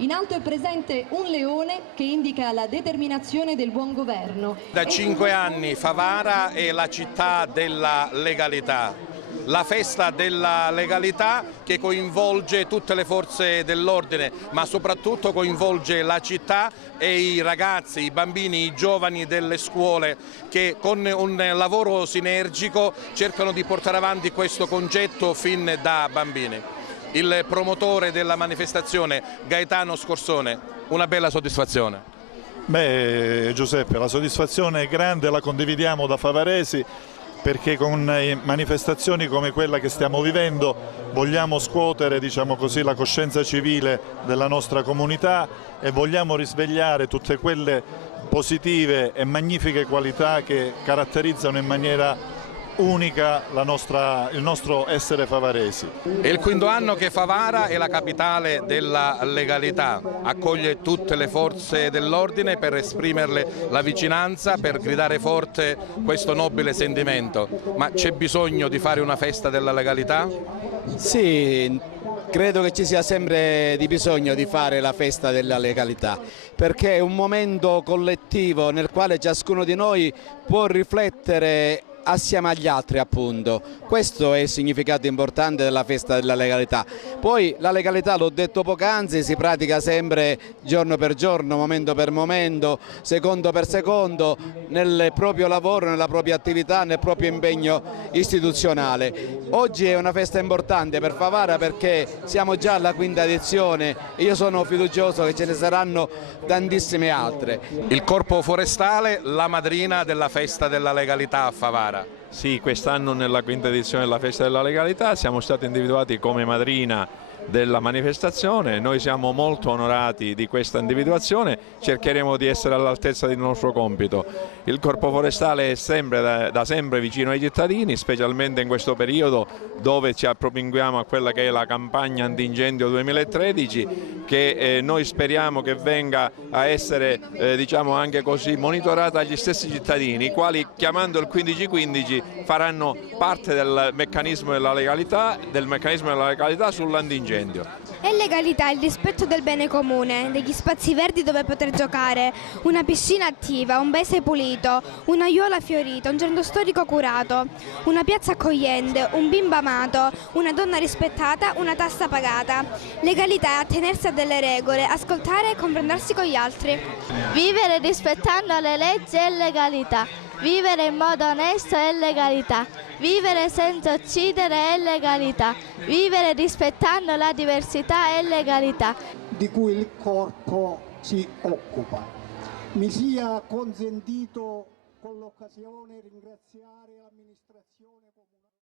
In alto è presente un leone che indica la determinazione del buon governo. Da 5 anni Favara è la città della legalità. La festa della legalità che coinvolge tutte le forze dell'ordine, ma soprattutto coinvolge la città e i ragazzi, i bambini, i giovani delle scuole che con un lavoro sinergico cercano di portare avanti questo concetto fin da bambini. Il promotore della manifestazione, Gaetano Scorsone, una bella soddisfazione. Beh, Giuseppe, la soddisfazione è grande, la condividiamo da favaresi, perché con manifestazioni come quella che stiamo vivendo vogliamo scuotere, diciamo così, la coscienza civile della nostra comunità e vogliamo risvegliare tutte quelle positive e magnifiche qualità che caratterizzano in maniera unica il nostro essere favaresi. È il quinto anno che Favara è la capitale della legalità, accoglie tutte le forze dell'ordine per esprimerle la vicinanza, per gridare forte questo nobile sentimento. Ma c'è bisogno di fare una festa della legalità? Sì, credo che ci sia sempre di bisogno di fare la festa della legalità, perché è un momento collettivo nel quale ciascuno di noi può riflettere assieme agli altri, appunto. Questo è il significato importante della festa della legalità. Poi la legalità, l'ho detto poc'anzi, si pratica sempre giorno per giorno, momento per momento, secondo per secondo, nel proprio lavoro, nella propria attività, nel proprio impegno istituzionale. Oggi è una festa importante per Favara perché siamo già alla quinta edizione e io sono fiducioso che ce ne saranno tantissime altre. Il Corpo Forestale, la madrina della festa della legalità a Favara. Sì, quest'anno nella quinta edizione della Festa della Legalità siamo stati individuati come madrina della manifestazione. Noi siamo molto onorati di questa individuazione, cercheremo di essere all'altezza del nostro compito. Il Corpo Forestale è da sempre vicino ai cittadini, specialmente in questo periodo dove ci appropinguiamo a quella che è la campagna antincendio 2013, che noi speriamo che venga a essere diciamo anche così monitorata agli stessi cittadini, i quali chiamando il 1515 faranno parte del meccanismo della legalità sull'antincendio. E legalità è il rispetto del bene comune, degli spazi verdi dove poter giocare, una piscina attiva, un paese pulito, un'aiuola fiorita, un centro storico curato, una piazza accogliente, un bimbo amato, una donna rispettata, una tassa pagata. Legalità è attenersi a delle regole, ascoltare e comprendersi con gli altri. Vivere rispettando le leggi è legalità. Vivere in modo onesto è legalità, vivere senza uccidere è legalità, vivere rispettando la diversità è legalità. Di cui il corpo si occupa. Mi sia consentito con l'occasione ringraziare l'amministrazione comunale.